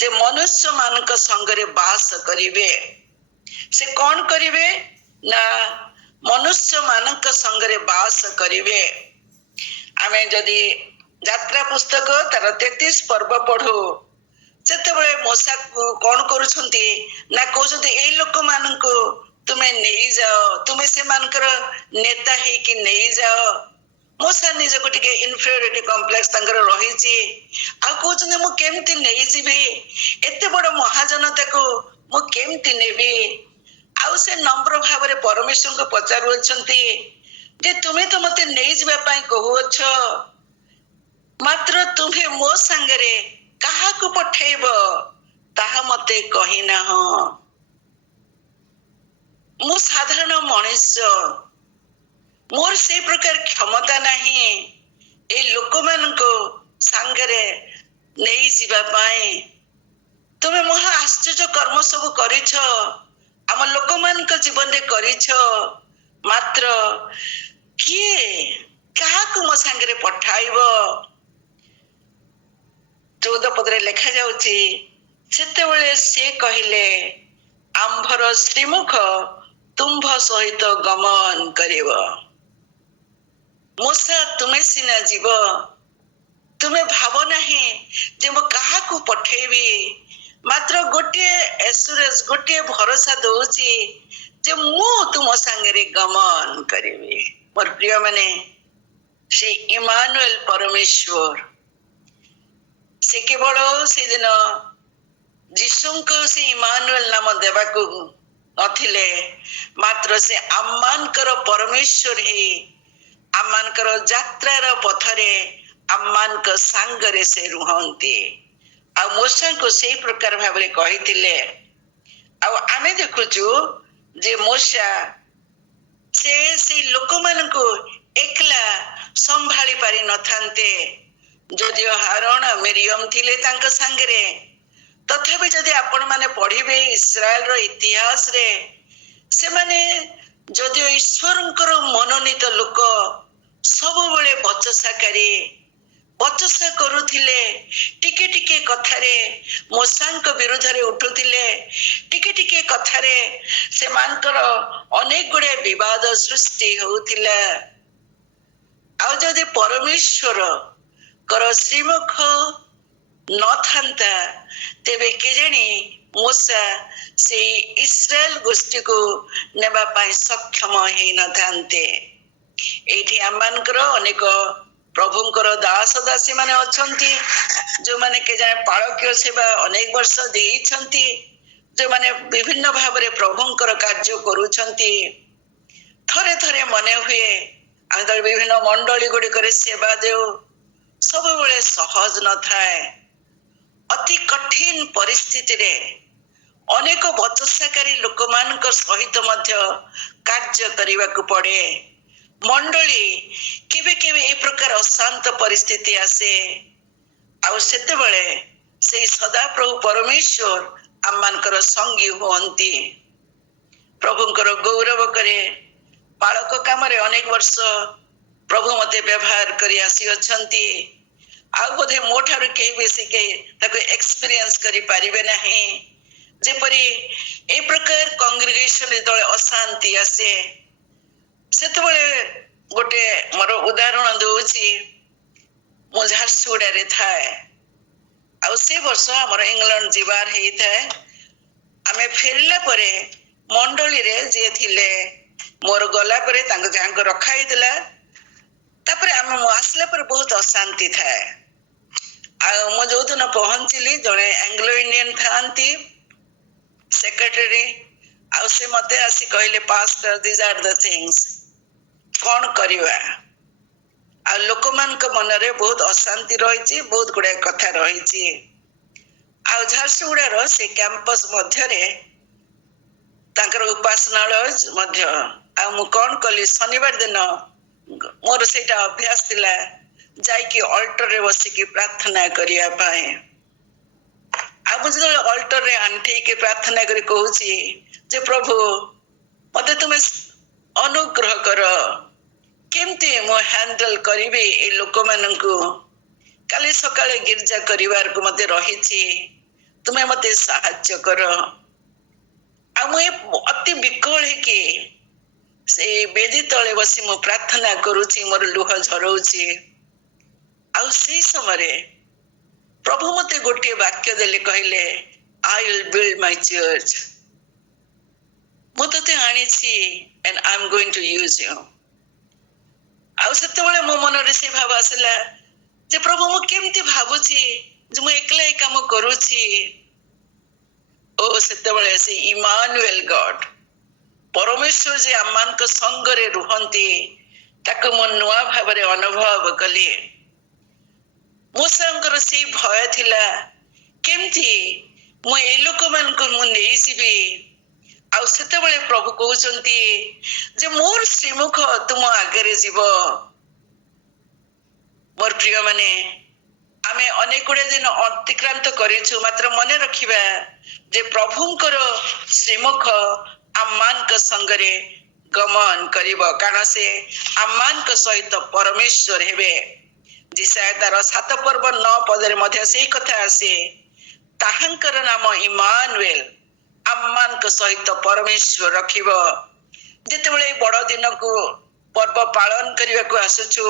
ଯେ ମନୁଷ୍ୟ ମାନଙ୍କ ସଙ୍ଗରେ ବାସ କରିବେ। ସେ କଣ କରିବେ ନା ମନୁଷ୍ୟ ମାନଙ୍କ ସଙ୍ଗରେ ବାସ କରିବେ। ଆମେ ଯଦି ଯାତ୍ରା ପୁସ୍ତକ ତାର 33 ପର୍ବ ପଢୁ, ସେତେବେଳେ ମୂଷା କଣ କରୁଛନ୍ତି ନା କହୁଛନ୍ତି ଏଇ ଲୋକମାନଙ୍କୁ ତୁମେ ନେଇଯାଅ, ତୁମେ ସେମାନଙ୍କର ନେତା ହେଇକି ନେଇଯାଅ। ମୂଷା ନିଜକୁ ଟିକେ ଇନଫିରିୟରିଟି କମ୍ପ୍ଲେକ୍ସ ତାଙ୍କର ରହିଛି। ଆଉ କହୁଛନ୍ତି ମୁଁ କେମିତି ନେଇଯିବି, ଏତେ ବଡ ମହାଜନତାକୁ ମୁଁ କେମିତି ନେବି। ଆଉ ସେ ନମ୍ର ଭାବରେ ପରମେଶ୍ୱରଙ୍କୁ ପଚାରୁଅଛନ୍ତି ଯେ ତୁମେ ତ ମତେ ନେଇଯିବା ପାଇଁ କହୁଅଛ, ମାତ୍ର ତୁମେ ମୋ ସାଙ୍ଗରେ କାହାକୁ ପଠେଇବ ତାହା ମତେ କହିନାହଁ। ମୁଁ ସାଧାରଣ ମଣିଷ, ମୋର ସେଇ ପ୍ରକାର କ୍ଷମତା ନାହିଁ ଏଇ ଲୋକମାନଙ୍କୁ ସାଙ୍ଗରେ ନେଇଯିବା ପାଇଁ। ତୁମେ ମହା ଆଶ୍ଚର୍ଯ୍ୟ କର୍ମ ସବୁ କରିଛ, ଆମ ଲୋକମାନଙ୍କ ଜୀବନରେ କରିଛ, ମାତ୍ର କିଏ କାହାକୁ ମୋ ସାଙ୍ଗରେ ପଠାଇବ? 14 ପଦରେ ଲେଖା ଯାଉଛି, ସେତେବେଳେ ସେ କହିଲେ ଆମ୍ଭର ଶ୍ରୀମୁଖ ତୁମ୍ଭ ସହିତ ଗମନ କରିବ। ମୂଷା ତୁମେ ସିନା ଯିବ, ତୁମେ ଭାବ ନାହିଁ ଯେ ମୁଁ କାହାକୁ ପଠେଇବି, ମାତ୍ର ଗୋଟିଏ ଏସୁରେନ୍ସ, ଗୋଟିଏ ଭରସା ଦଉଛି ଯେ ମୁଁ ତୁମ ସାଙ୍ଗରେ ଗମନ କରିବି। ମୋର ପ୍ରିୟ ମାନେ, ସେ ଇମାନୁଏଲ ପରମେଶ୍ୱର, ସେ କେବଳ ସେଦିନ ଯୀଶୁଙ୍କୁ ସେ ଇମାନୁଏଲ ନାମ ଦେବାକୁ ନଥିଲେ, ମାତ୍ର ସେ ଆମମାନଙ୍କର ପରମେଶ୍ୱର ହେଇ ଆମମାନଙ୍କର ଯାତ୍ରାର ପଥରେ ଆମମାନଙ୍କ ସାଙ୍ଗରେ ସେ ରୁହନ୍ତି। ଆଉ ମୂଷାଙ୍କୁ ସେଇ ପ୍ରକାର ଭାବରେ କହିଥିଲେ। ଆଉ ଆମେ ଦେଖୁଛୁ ଯେ ମୂଷା ସେ ସେଇ ଲୋକମାନଙ୍କୁ ଏକଲା ସମ୍ଭାଳି ପାରି ନଥାନ୍ତେ। ଯଦିଓ ହାରଣ ମିରିୟମ ଥିଲେ ତାଙ୍କ ସାଙ୍ଗରେ, ତଥାପି ଯଦି ଆପଣ ମାନେ ପଢିବେ ଇସ୍ରାଏଲର ଇତିହାସରେ, ସେମାନେ ଯଦିଓ ଈଶ୍ୱରଙ୍କର ମନୋନୀତ ଲୋକ, ସବୁବେଳେ ବଚସା କରୁଥିଲେ, ଟିକେ ଟିକେ କଥାରେ ମୂଷାଙ୍କ ବିରୁଦ୍ଧରେ ଉଠୁଥିଲେ, ଟିକେ ଟିକେ କଥାରେ ସେମାନଙ୍କର ଅନେକ ଗୁଡେ ବିବାଦ ସୃଷ୍ଟି ହଉଥିଲା। ଆଉ ଯଦି ପରମେଶ୍ୱରଙ୍କର ଶ୍ରୀମୁଖ ନଥାନ୍ତା, ତେବେ କେଜାଣି ମୂଷା ସେଇ ଇସ୍ରାଏଲ ଗୋଷ୍ଠୀକୁ ନେବା ପାଇଁ ସକ୍ଷମ ହେଇନଥାନ୍ତେ। ଏଇଠି ଆମମାନଙ୍କର ଅନେକ ପ୍ରଭୁଙ୍କର ଦାସ ଦାସୀ ମାନେ ଅଛନ୍ତି, ଯୋଉମାନେ କେଜାଣି ପାଳକୀୟ ସେବା ଅନେକ ବର୍ଷ ଦେଇଛନ୍ତି, ଯୋଉମାନେ ବିଭିନ୍ନ ଭାବରେ ପ୍ରଭୁଙ୍କର କାର୍ଯ୍ୟ କରୁଛନ୍ତି। ଥରେ ଥରେ ମନେ ହୁଏ ଆମେ ତ ବିଭିନ୍ନ ମଣ୍ଡଳୀ ଗୁଡିକରେ ସେବା ଦେଉ, ସବୁବେଳେ ସହଜ ନଥାଏ। ଅତି କଠିନ ପରିସ୍ଥିତିରେ ଅନେକ ବଚସାକାରୀ ଲୋକମାନଙ୍କ ସହିତ ମଧ୍ୟ କାର୍ଯ୍ୟ କରିବାକୁ ପଡେ। ମଣ୍ଡଳୀ କେବେ କେବେ ଏ ପ୍ରକାର ଅଶାନ୍ତ ପରିସ୍ଥିତି ଆସେ, ଆଉ ସେତେବେଳେ ସେଇ ସଦାପ୍ରଭୁ ପରମେଶ୍ୱର ଆମମାନଙ୍କର ସଙ୍ଗୀ ହୁଅନ୍ତି। ପ୍ରଭୁଙ୍କର ଗୌରବ କରେ, ପାଳକ କାମରେ ଅନେକ ବର୍ଷ ପ୍ରଭୁ ମତେ ବ୍ୟବହାର କରି ଆସିଅଛନ୍ତି। ଆଉ ବୋଧେ ମୋ ଠାରୁ କେହି ବେଶୀ କେହି ତାକୁ ଏକ୍ସପିରିଏନ୍ସ କରିପାରିବେ ନାହିଁ। ଯେପରି ଏ ପ୍ରକାର କଂଗ୍ରିଗେସନ ଯେତେବେଳେ ଅଶାନ୍ତି ଆସେ, ସେତେବେଳେ ଗୋଟେ ମୋର ଉଦାହରଣ ଦଉଛି, ମୁଁ ଝାରସୁଗୁଡାରେ ଥାଏ, ଆଉ ସେ ବର୍ଷ ଆମର ଇଂଲଣ୍ଡ ଯିବାର ହେଇଥାଏ। ଆମେ ଫେରିଲା ପରେ ମଣ୍ଡଳୀରେ ଯିଏ ଥିଲେ ମୋର ଗଲା ପରେ ଯାହାଙ୍କୁ ରଖା ହେଇଥିଲା। ତାପରେ ମୁଁ ଆସିଲା ପରେ ବହୁତ ଅଶାନ୍ତି ଥାଏ। ଆଉ ମୁଁ ଯୋଉଦିନ ପହଞ୍ଚିଲି ଜଣେ ଆଙ୍ଗ୍ଲୋ ଇଣ୍ଡିଆନ ଥାନ୍ତି ସେକ୍ରେଟାରୀ, ଆଉ ସେ ମତେ ଆସି କହିଲେ pastor this R the things, କଣ କରିବା। ଆଉ ଲୋକମାନଙ୍କ ମନରେ ବହୁତ ଅଶାନ୍ତି ରହିଛି, ବହୁତ ଗୁଡାଏ କଥା ରହିଛି। ଆଉ ଝାରସୁଗୁଡାର ସେ କ୍ୟାମ୍ପସ ମଧ୍ୟରେ ତାଙ୍କର ଉପାସନାଳୟ ମଧ୍ୟ। ଆଉ ମୁଁ କଣ କଲି, ଶନିବାର ଦିନ ମୋର ସେଇଟା ଅଭ୍ୟାସ ଥିଲା ଯାଇକି ଅଲ୍ଟରରେ ବସିକି ପ୍ରାର୍ଥନା କରିବା ପାଇଁ। ଆଉ ମୁଁ ଯେତେବେଳେ ଅଲ୍ଟରରେ ଆଣ୍ଠେଇକି ପ୍ରାର୍ଥନା କରି କହୁଛି ଯେ ପ୍ରଭୁ ମତେ ତୁମେ ଅନୁଗ୍ରହ କର, କେମିତି ମୁଁ ହ୍ୟାଣ୍ଡେଲ କରିବି ଏ ଲୋକମାନଙ୍କୁ। କାଲି ସକାଳେ ଗିର୍ଜା କରିବାରକୁ ମତେ ରହିଛି, ତୁମେ ମତେ ସାହାଯ୍ୟ କର। ଆଉ ମୁଁ ଅତି ବିକଳ ହେଇକି ସେଇ ବେଦୀ ତଳେ ବସି ମୁଁ ପ୍ରାର୍ଥନା କରୁଛି, ମୋର ଲୁହ ଝରଉଛି। ଆଉ ସେଇ ସମୟରେ ପ୍ରଭୁ ମତେ ଗୋଟିଏ ବାକ୍ୟ ଦେଲେ, କହିଲେ I will build my church, ମୁଁ ତତେ ଆଣିଛି and I'm going to use you। ଆଉ ସେତେବେଳେ ମୋ ମନରେ ସେ ଭାବ ଆସିଲା ଯେ ପ୍ରଭୁ ମୁଁ କେମିତି ଭାବୁଛି ଯେ ମୁଁ ଏକଲା ଏ କାମ କରୁଛି। ଓ ସେତେବେଳେ ସେ ଇମାନୁଏଲ ଗଡ, ପରମେଶ୍ୱର ଯେ ଆମମାନଙ୍କ ସଙ୍ଗରେ ରୁହନ୍ତି, ତାକୁ ମୁଁ ନୂଆ ଭାବରେ ଅନୁଭବ କଲି। ମୂଷାଙ୍କର ସେଇ ଭୟ ଥିଲା, କେମିତି ମୁଁ ଏ ଲୋକମାନଙ୍କୁ ମୁଁ ନେଇଯିବି। ଆଉ ସେତେବେଳେ ପ୍ରଭୁ କହୁଛନ୍ତି ଯେ ମୋର ଶ୍ରୀମୁଖ ତୁମ ଆଗରେ ଯିବ। ମୋର ପ୍ରିୟ ମାନେ, ଆମେ ଅନେକ ଗୁଡେ ଦିନ ଅତିକ୍ରାନ୍ତ କରିଛୁ, ମାତ୍ର ମନେ ରଖିବା ଯେ ପ୍ରଭୁଙ୍କର ଶ୍ରୀମୁଖ ଆମମାନଙ୍କ ସଙ୍ଗରେ ଗମନ କରିବ, କାରଣ ସେ ଆମମାନଙ୍କ ସହିତ ପରମେଶ୍ୱର ହେବେ। ଯିଶାୟା ତାର 7 ପର୍ବ 9 ପଦରେ ମଧ୍ୟ ସେଇ କଥା ଆସେ, ତାହାଙ୍କର ନାମ ଇମାନୁଏଲ, ଆମମାନଙ୍କ ସହିତ ପରମେଶ୍ୱର ରଖିବ। ଯେତେବେଳେ ବଡ ଦିନକୁ ପର୍ବ ପାଳନ କରିବାକୁ ଆସୁଛୁ,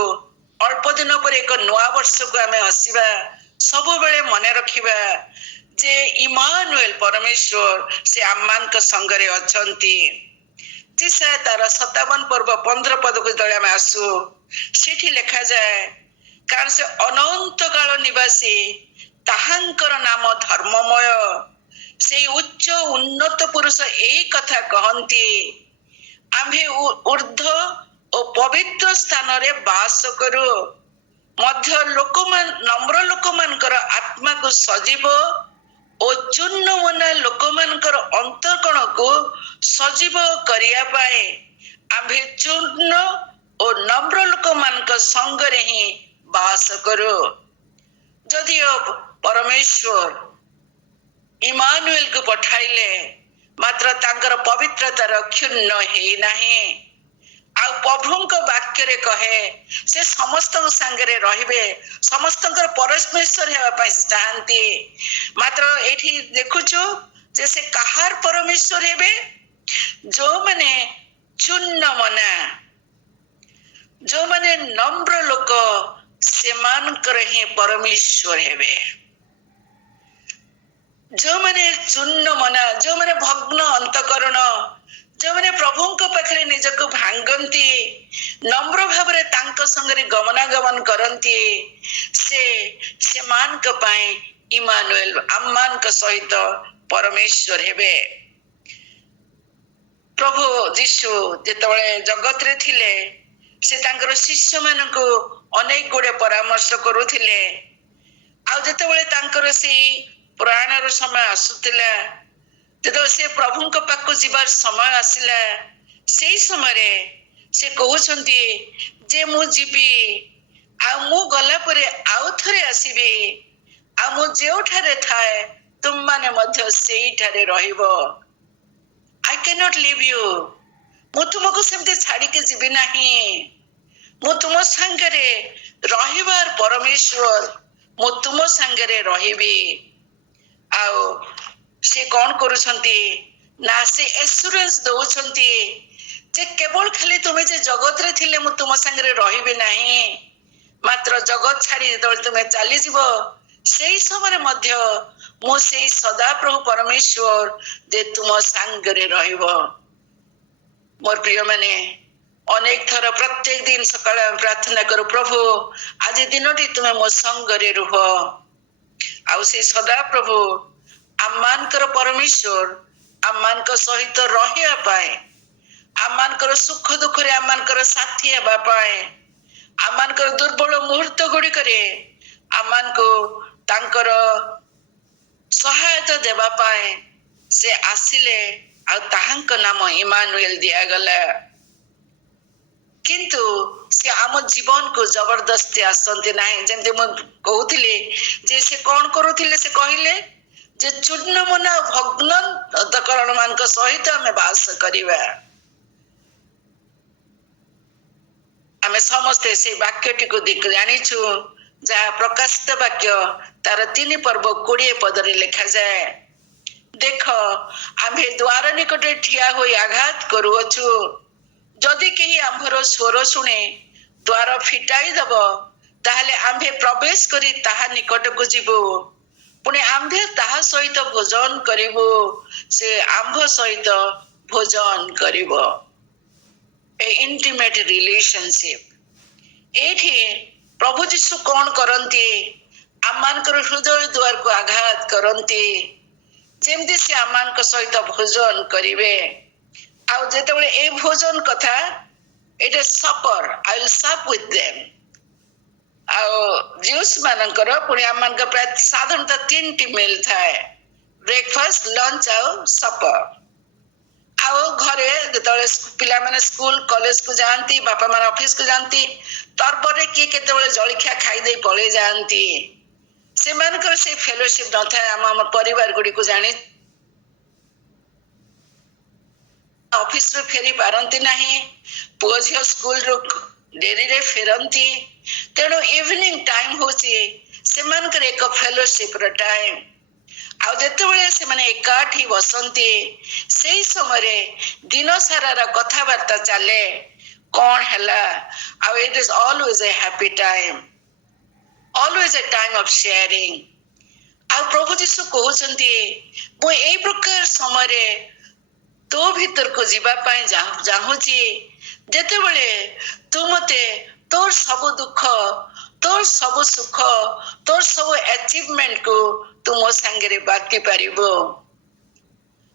ଅଳ୍ପ ଦିନ ପରେ ଏକ ନୂଆ ବର୍ଷକୁ ଆମେ ଆସିବା, ସବୁବେଳେ ମନେ ରଖିବା ଯେ ଇମାନୁଏଲ ପରମେଶ୍ୱର ସେ ଆମମାନଙ୍କ ସଙ୍ଗରେ ଅଛନ୍ତି। ଯିଶାୟା ତାର 57 ପର୍ବ 15 ପଦକୁ ଯେତେବେଳେ ଆମେ ଆସୁ, ସେଠି ଲେଖାଯାଏ, କାରଣ ସେ ଅନନ୍ତ କାଳ ନିବାସୀ, ତାହାଙ୍କର ନାମ ଧର୍ମମୟ, ସେଇ ଉଚ୍ଚ ଉନ୍ନତ ପୁରୁଷ ଏଇ କଥା କହନ୍ତି, ଆମ୍ଭେ ଉର୍ଦ୍ଧ୍ୱ ଓ ପବିତ୍ର ସ୍ଥାନରେ ବାସ କରୁ, ମଧ୍ୟ ନମ୍ର ଲୋକମାନଙ୍କର ଆତ୍ମାକୁ ସଜୀବ ଓ ଚୂର୍ଣ୍ଣ ମନା ଲୋକମାନଙ୍କର ଅନ୍ତଃକଣକୁ ସଜୀବ କରିବା ପାଇଁ ଆମ୍ଭେ ଚୂର୍ଣ୍ଣ ଓ ନମ୍ର ଲୋକମାନଙ୍କ ସଙ୍ଗରେ ହିଁ ବାସ କରୁ। ଯଦିଓ ପରମେଶ୍ୱର ଇମାନୁଏଲକୁ ପଠାଇଲେ, ମାତ୍ର ତାଙ୍କର ପବିତ୍ରତାର କ୍ଷୁଣ୍ଣ ହେଇନାହିଁ। ଆଉ ପ୍ରଭୁଙ୍କ ବାକ୍ୟରେ କହେ ସେ ସମସ୍ତଙ୍କ ସାଙ୍ଗରେ ରହିବେ, ସମସ୍ତଙ୍କର ପରମେଶ୍ୱର ହେବା ପାଇଁ ଚାହାନ୍ତି। ମାତ୍ର ଏଇଠି ଦେଖୁଛୁ ଯେ ସେ କାହାର ପରମେଶ୍ୱର ହେବେ? ଯୋଉମାନେ ଚୂର୍ଣ୍ଣ ମନା, ଯୋଉମାନେ ନମ୍ର ଲୋକ, ସେମାନଙ୍କର ହିଁ ପରମେଶ୍ୱର ହେବେ। ଯୋଉମାନେ ଚୂର୍ଣ୍ଣ ମନା, ଯୋଉମାନେ ଭଗ୍ନ ଅନ୍ତକରଣ, ଯୋଉମାନେ ପ୍ରଭୁଙ୍କ ପାଖରେ ନିଜକୁ ଭାଙ୍ଗନ୍ତି, ନମ୍ର ଭାବରେ ତାଙ୍କ ସଙ୍ଗରେ ଗମନାଗମନ କରନ୍ତି, ସେମାନଙ୍କ ପାଇଁ ଇମାନୁଏଲ ଆମମାନଙ୍କ ସହିତ ପରମେଶ୍ୱର ହେବେ। ପ୍ରଭୁ ଯୀଶୁ ଯେତେବେଳେ ଜଗତରେ ଥିଲେ, ସେ ତାଙ୍କର ଶିଷ୍ୟମାନଙ୍କୁ ଅନେକ ଗୁଡେ ପରାମର୍ଶ କରୁଥିଲେ। ଆଉ ଯେତେବେଳେ ତାଙ୍କର ସେଇ ପ୍ରୟାଣର ସମୟ ଆସୁଥିଲା, ଯେତେବେଳେ ସେ ପ୍ରଭୁଙ୍କ ପାଖକୁ ଯିବାର ସମୟ ଆସିଲା, ସେଇ ସମୟରେ ସେ କହୁଛନ୍ତି ଯେ ମୁଁ ଯିବି, ଆଉ ମୁଁ ଗଲା ପରେ ଆଉ ଥରେ ଆସିବି, ଆଉ ମୁଁ ଯେଉଁଠାରେ ଥାଏ ତୁମମାନେ ମଧ୍ୟ ସେଇଠାରେ ରହିବ। I cannot leave you, ମୁଁ ତୁମକୁ ସେମିତି ଛାଡିକି ଯିବି ନାହିଁ। ମୁଁ ତୁମ ସାଙ୍ଗରେ ରହିବାର ପରମେଶ୍ୱର, ମୁଁ ତୁମ ସାଙ୍ଗରେ ରହିବି। ଆଉ ସେ କଣ କରୁଛନ୍ତି ନା, ସେ ଏସୁରାନ୍ସ ଦଉଛନ୍ତି ଯେ କେବଳ ଖାଲି ତୁମେ ଯେ ଜଗତରେ ଥିଲେ ମୁଁ ତୁମ ସାଙ୍ଗରେ ରହିବି ନାହିଁ, ମାତ୍ର ଜଗତ ଛାଡି ଯେତେବେଳେ ତୁମେ ଚାଲିଯିବ, ସେଇ ସମୟରେ ମଧ୍ୟ ମୁଁ ସେଇ ସଦାପ୍ରଭୁ ପରମେଶ୍ୱର ଯେ ତୁମ ସାଙ୍ଗରେ ରହିବ। ମୋର ପ୍ରିୟମାନେ, ଅନେକ ଥର ପ୍ରତ୍ୟେକ ଦିନ ସକାଳେ ଆମେ ପ୍ରାର୍ଥନା କରୁ, ପ୍ରଭୁ ଆଜି ଦିନଟି ତୁମେ ମୋ ସଙ୍ଗରେ ରୁହ। ଆଉ ସେ ସଦାପ୍ରଭୁ ଆମମାନଙ୍କର ପରମେଶ୍ୱର ଆମମାନଙ୍କ ସହିତ ରହିବା ପାଇଁ, ଆମମାନଙ୍କର ସୁଖ ଦୁଃଖରେ ଆମମାନଙ୍କର ସାଥୀ ହେବା ପାଇଁ, ଆମମାନଙ୍କର ଦୁର୍ବଳ ମୁହୂର୍ତ୍ତ ଗୁଡ଼ିକରେ ଆମମାନଙ୍କୁ ତାଙ୍କର ସହାୟତା ଦେବା ପାଇଁ ସେ ଆସିଲେ, ଆଉ ତାହାଙ୍କ ନାମ ଇମାନୁଏଲ ଦିଆଗଲା। କିନ୍ତୁ ସେ ଆମ ଜୀବନକୁ ଜବରଦସ୍ତି ଆସନ୍ତି ନାହିଁ। ଯେମିତି ମୁଁ କହୁଥିଲି ଯେ ସେ କଣ କରୁଥିଲେ, ସେ କହିଲେ ଯେ ଚୂର୍ଣ୍ଣମନା ଭଗ୍ନ ଅନ୍ତଃକରଣ ମାନଙ୍କ ସହିତ ଆମେ ବାସ କରିବା। ଆମେ ସମସ୍ତେ ସେଇ ବାକ୍ୟଟିକୁ ଜାଣିଛୁ, ଯାହା ପ୍ରକାଶିତ ବାକ୍ୟ ତାର 3 ପର୍ବ 20 ପଦରେ ଲେଖାଯାଏ, ଦେଖ ଆମ୍ଭେ ଦ୍ୱାର ନିକଟରେ ଠିଆ ହୋଇ ଆଘାତ କରୁଅଛୁ, ଯଦି କେହି ଆମ୍ଭର ସ୍ୱର ଶୁଣେ ଦ୍ୱାର ଫିଟାଇ ଦବ, ତାହେଲେ ଆମ୍ଭେ ପ୍ରବେଶ କରି ତାହା ନିକଟକୁ ଯିବୁ, ପୁଣି ଆମ୍ଭେ ତାହା ସହିତ ଭୋଜନ କରିବୁ, ସେ ଆମ୍ଭ ସହିତ ଭୋଜନ କରିବ। ଏ ଇଣ୍ଟିମେଟ ରିଲେସନସିପ। ଏଇଠି ପ୍ରଭୁ ଯୀଶୁ କଣ କରନ୍ତି, ଆମମାନଙ୍କର ହୃଦୟ ଦ୍ୱାରକୁ ଆଘାତ କରନ୍ତି, ଯେମିତି ସେ ଆମମାନଙ୍କ ସହିତ ଭୋଜନ କରିବେ। ଆଉ ଯେତେବେଳେ ଏ ଭୋଜନ କଥା, ଏଇଟା supper, I will sup with them. ଆଉ ଜିଉସ୍ ମାନଙ୍କର ପୁଣି ଆମମାନଙ୍କ ପ୍ରାୟ ସାଧାରଣତଃ 3ଟି ମିଲ୍ ଥାଏ, ବ୍ରେକଫାଷ୍ଟ, ଲଞ୍ଚ ଆଉ ସପର। ଆଉ ଘରେ ଯେତେବେଳେ ପିଲାମାନେ ସ୍କୁଲ କଲେଜକୁ ଯାଆନ୍ତି, ବାପା ମାନେ ଅଫିସକୁ ଯାଆନ୍ତି, ତରବରରେ କିଏ କେତେବେଳେ ଜଳଖିଆ ଖାଇଦେଇ ପଳେଇ ଯାଆନ୍ତି। ସେମାନଙ୍କର ସେଇ ଫେଲୋସିପ ନଥାଏ। ଆମ ପରିବାର ଗୁଡିକୁ ଜାଣି ଅଫିସରୁ ଫେରି ପାରନ୍ତି ନାହିଁ, ପୁଅ ଝିଅ ସ୍କୁଲରୁ ଡେରିରେ ଫେରନ୍ତି, ତେଣୁ ଇଭିନିଂ ଟାଇମ ହଉଛି ସେମାନଙ୍କର ଏକ ଫେଲୋସିପର ଟାଇମ। ଆଉ ଯେତେବେଳେ ସେମାନେ ଏକାଠି ବସନ୍ତି, ସେଇ ସମୟରେ ଦିନ ସାରାର କଥାବାର୍ତ୍ତା ଚାଲେ, କଣ ହେଲା, ଆଉ ଇଟ୍ is always A happy time, always A time of sharing. ଆଉ ପ୍ରଭୁ ଯୀଶୁ କହୁଛନ୍ତି, ମୁଁ ଏଇ ପ୍ରକାର ସମୟରେ ତୋ ଭିତରକୁ ଯିବା ପାଇଁ ଚାହୁଁଛି, ଯେତେବେଳେ ତୁ ମତେ ତୋର ସବୁ ଦୁଃଖ, ତୋର ସବୁ ସୁଖ, ତୋର ସବୁ ଆଚିଭମେଣ୍ଟକୁ ତୁ ମୋ ସାଙ୍ଗରେ ବାଟି ପାରିବୁ।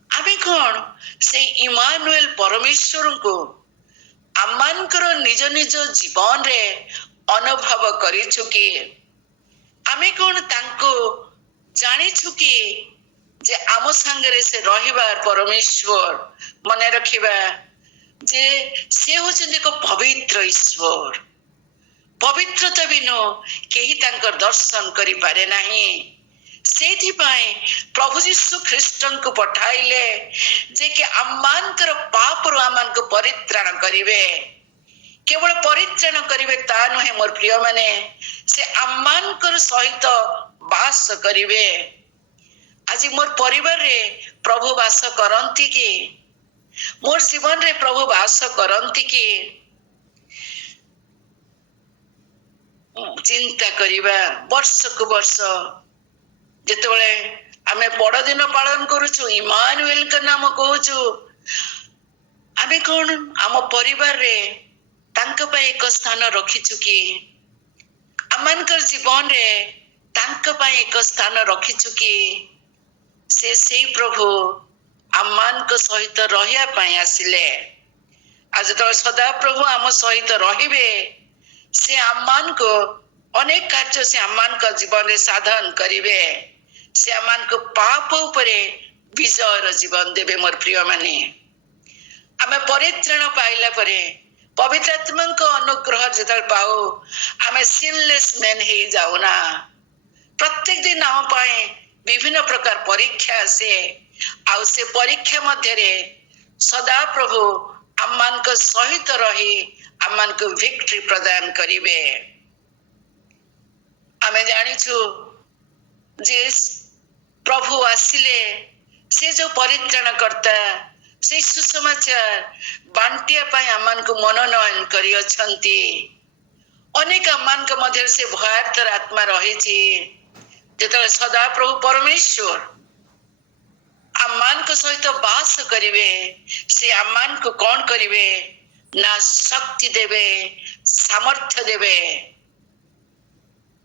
ଆମେ କଣ ସେଇ ଇମାନୁଏଲ ପରମେଶ୍ୱରଙ୍କୁ ଆମମାନଙ୍କର ନିଜ ନିଜ ଜୀବନରେ ଅନୁଭବ କରିଛୁ କି? ଆମେ କଣ ତାଙ୍କୁ ଜାଣିଛୁ କି ଯେ ଆମ ସାଙ୍ଗରେ ସେ ରହିବା ପରମେଶ୍ୱର? ମନେ ରଖିବା ଯେ ସେ ହଉଛନ୍ତି ଏକ ପବିତ୍ର ଈଶ୍ୱର। ପବିତ୍ରତା ବିନୁ କେହି ତାଙ୍କର ଦର୍ଶନ କରିପାରେ ନାହିଁ। ସେଇଥିପାଇଁ ପ୍ରଭୁ ଯୀଶୁ ଖ୍ରୀଷ୍ଟଙ୍କୁ ପଠାଇଲେ, ଯେ କି ଆମମାନଙ୍କର ପାପରୁ ଆମମାନଙ୍କୁ ପରିତ୍ରାଣ କରିବେ। କେବଳ ପରିତ୍ରାଣ କରିବେ ତା ନୁହେଁ ମୋର ପ୍ରିୟମାନେ, ସେ ଆମମାନଙ୍କର ସହିତ ବାସ କରିବେ। ଆଜି ମୋର ପରିବାରରେ ପ୍ରଭୁ ବାସ କରନ୍ତି କି? ମୋର ଜୀବନରେ ପ୍ରଭୁ ବାସ କରନ୍ତି କି? ଚିନ୍ତା କରିବା। ବର୍ଷକୁ ବର୍ଷ ଯେତେବେଳେ ଆମେ ବଡଦିନ ପାଳନ କରୁଛୁ, ଇମାନୁଏଲଙ୍କ ନାମ କହୁଛୁ, ଆମେ କଣ ଆମ ପରିବାରରେ ତାଙ୍କ ପାଇଁ ଏକ ସ୍ଥାନ ରଖିଛୁ କି? ଆମମାନଙ୍କର ଜୀବନରେ ତାଙ୍କ ପାଇଁ ଏକ ସ୍ଥାନ ରଖିଛୁ କି? ସେ ସେଇ ପ୍ରଭୁ ଆମମାନଙ୍କ ସହିତ ରହିବା ପାଇଁ ଆସିଲେ। ଆଉ ଯେତେବେଳେ ସଦାପ୍ରଭୁ ଆମ ସହିତ ରହିବେ, ସେ ଆମମାନଙ୍କୁ ଅନେକ କାର୍ଯ୍ୟ ସେ ଆମମାନଙ୍କ ଜୀବନରେ ସାଧନ କରିବେ। ସେ ଆମମାନଙ୍କୁ ପାପ ଉପରେ ବିଜୟର ଜୀବନ ଦେବେ। ମୋର ପ୍ରିୟମାନେ, ଆମେ ପରିତ୍ରାଣ ପାଇଲା ପରେ, ପବିତ୍ର ଆତ୍ମାଙ୍କ ଅନୁଗ୍ରହ ଯେତେବେଳେ ପାଉ, ଆମେ ସିନଲେସ୍ ମେନ୍ ହେଇଯାଉନା। ପ୍ରତ୍ୟେକ ଦିନ ଆମ ପାଇଁ ବିଭିନ୍ନ ପ୍ରକାର ପରୀକ୍ଷା ଆସେ, ଆଉ ସେ ପରୀକ୍ଷା ମଧ୍ୟରେ ସଦାପ୍ରଭୁ ଆମମାନଙ୍କ ସହିତ ରହି ଆମମାନଙ୍କୁ ଭିକ୍ଟ୍ରି ପ୍ରଦାନ କରିବେ। ଆମେ ଜାଣିଛୁ ଯେ ପ୍ରଭୁ ଆସିଲେ, ସେ ଯୋଉ ପରିତ୍ରାଣ କର୍ତ୍ତା, ସେଇ ସୁସମାଚାର ବାଣ୍ଟିବା ପାଇଁ ଆମମାନଙ୍କୁ ମନୋନୟନ କରିଅଛନ୍ତି। ଅନେକ ଆମମାନଙ୍କ ମଧ୍ୟରେ ସେ ଭୟାର୍ଥର ଆତ୍ମା ରହିଛି। ଯେତେବେଳେ ସଦା ପ୍ରଭୁ ପରମେଶ୍ୱର ଆମମାନଙ୍କ ସହିତ ବାସ କରିବେ, ସେ ଆମମାନଙ୍କୁ କଣ କରିବେ ନା ଶକ୍ତି ଦେବେ, ସାମର୍ଥ୍ୟ ଦେବେ।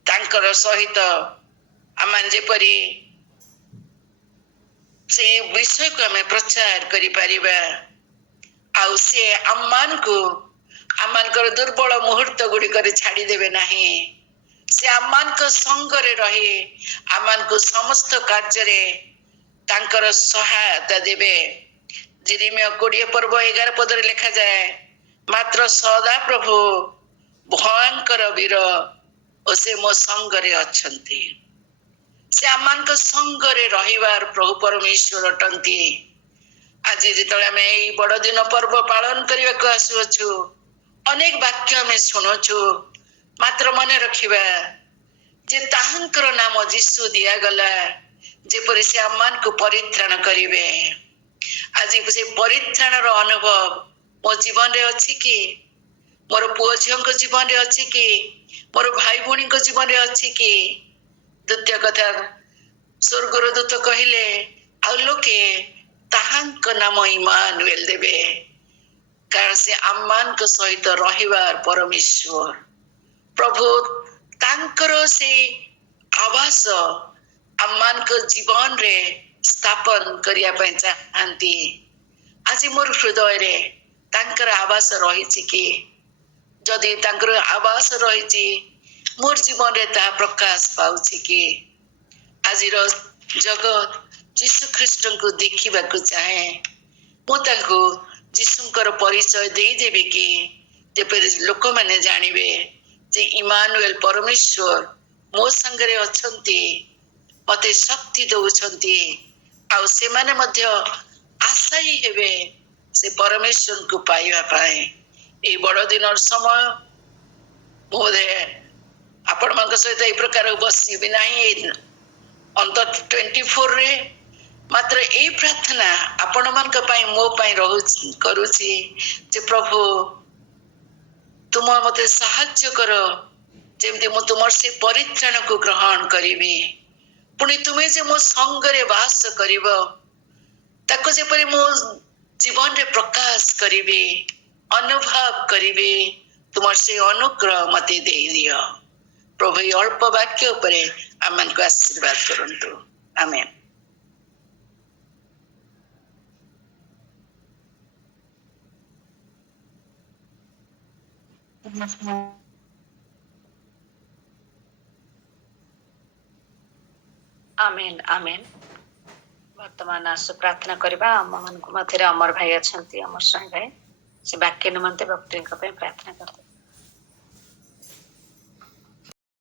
ତାଙ୍କର ସହିତ ଆମେ ଯେପରି ସେ ବିଷୟକୁ ଆମେ ପ୍ରଚାର କରିପାରିବା। ଆଉ ସେ ଆମମାନଙ୍କର ଦୁର୍ବଳ ମୁହୂର୍ତ୍ତ ଗୁଡ଼ିକରେ ଛାଡ଼ିଦେବେ ନାହିଁ। ସେ ଆମମାନଙ୍କ ସଙ୍ଗରେ ରହି ଆମମାନଙ୍କୁ ସମସ୍ତ କାର୍ଯ୍ୟରେ ତାଙ୍କର ସହାୟତା ଦେବେ। ଯେରେମିୟା 20:11 ଲେଖାଯାଏ, ମାତ୍ର ସଦା ପ୍ରଭୁ ଭୟଙ୍କର ବୀର ଓ ସେ ମୋ ସଙ୍ଗରେ ଅଛନ୍ତି। ସେ ଆମମାନଙ୍କ ସଙ୍ଗରେ ରହିବାର ପ୍ରଭୁ ପରମେଶ୍ୱର ଅଟନ୍ତି। ଆଜି ଯେତେବେଳେ ଆମେ ଏଇ ବଡ଼ଦିନ ପର୍ବ ପାଳନ କରିବାକୁ ଆସୁଅଛୁ, ଅନେକ ବାକ୍ୟ ଆମେ ଶୁଣୁଛୁ, ମାତ୍ର ମନେ ରଖିବା ଯେ ତାହାଙ୍କର ନାମ ଯୀଶୁ ଦିଆଗଲା ଯେପରି ସେ ଆମମାନଙ୍କୁ ପରିତ୍ରାଣ କରିବେ। ଆଜି ସେ ପରିତ୍ରାଣର ଅନୁଭବ ମୋ ଜୀବନରେ ଅଛି କି? ମୋର ପୁଅ ଝିଅଙ୍କ ଜୀବନରେ ଅଛି କି? ମୋର ଭାଇ ଭଉଣୀଙ୍କ ଜୀବନରେ ଅଛି କି? ଦ୍ୱିତୀୟ କଥା, ସ୍ୱର୍ଗର ଦୂତ କହିଲେ ଆଉ ଲୋକେ ତାହାଙ୍କ ନାମ ଇମାନୁଏଲ ଦେବେ, କାରଣ ସେ ଆମମାନଙ୍କ ସହିତ ରହିବାର ପରମେଶ୍ୱର ପ୍ରଭୁ। ତାଙ୍କର ସେ ଆବାସ ଆମମାନଙ୍କ ଜୀବନରେ ସ୍ଥାପନ କରିବା ପାଇଁ ଚାହାନ୍ତି। ଆଜି ମୋର ହୃଦୟରେ ତାଙ୍କର ଆବାସ ରହିଛି କି? ଯଦି ତାଙ୍କର ଆବାସ ରହିଛି, ମୋର ଜୀବନରେ ତାହା ପ୍ରକାଶ ପାଉଛି କି? ଆଜିର ଜଗତ ଯୀଶୁ ଖ୍ରୀଷ୍ଟଙ୍କୁ ଦେଖିବାକୁ ଚାହେଁ। ମୁଁ ତାଙ୍କୁ ଯୀଶୁଙ୍କର ପରିଚୟ ଦେଇଦେବି କି? ଯେପରି ଲୋକମାନେ ଜାଣିବେ ଯେ ଇମାନୁଏଲ ପରମେଶ୍ୱର ମୋ ସାଙ୍ଗରେ ଅଛନ୍ତି, ମତେ ଶକ୍ତି ଦଉଛନ୍ତି, ଆଉ ସେମାନେ ମଧ୍ୟ ଆଶାୟୀ ହେବେ ସେ ପରମେଶ୍ୱରଙ୍କୁ ପାଇବା ପାଇଁ। ଏଇ ବଡ଼ଦିନର ସମୟ ବୋଧେ ଆପଣମାନଙ୍କ ସହିତ ଏଇ ପ୍ରକାର ବସିବି ନାହିଁ ଅନ୍ତତଃ 24ରେ, ମାତ୍ର ଏଇ ପ୍ରାର୍ଥନା ଆପଣମାନଙ୍କ ପାଇଁ ମୋ ପାଇଁ କରୁଛି ଯେ ପ୍ରଭୁ ତୁମ ମତେ ସାହାଯ୍ୟ କର, ଯେମିତି ମୁଁ ତୁମର ସେ ପରିତ୍ରାଣକୁ ଗ୍ରହଣ କରିବି। ପୁଣି ତୁମେ ଯେ ମୋ ସଙ୍ଗରେ ବାସ କରିବ, ତାକୁ ଯେପରି ମୋ ଜୀବନରେ ପ୍ରକାଶ କରିବି, ଅନୁଭବ କରିବି। ତୁମର ସେ ଅନୁଗ୍ରହ ମତେ ଦେଇଦିଅ ପ୍ରଭୁ। ଏଇ ଅଳ୍ପ ବାକ୍ୟ ଉପରେ ଆମମାନଙ୍କୁ ଆଶୀର୍ବାଦ କରନ୍ତୁ। ଆମେନ୍। ଆମେନ୍ ଆମେନ୍। ବର୍ତ୍ତମାନ ଆସୁ ପ୍ରାର୍ଥନା କରିବା। ଆମ ମାନଙ୍କ ମଧ୍ୟରେ ଅମର ଭାଇ ଅଛନ୍ତି, ଅମର ସ୍ୱାଇଁ ଭାଇ, ସେ ବାକ୍ୟ ନିମନ୍ତେ ଭକ୍ତିଙ୍କ ପାଇଁ ପ୍ରାର୍ଥନା କରିବେ।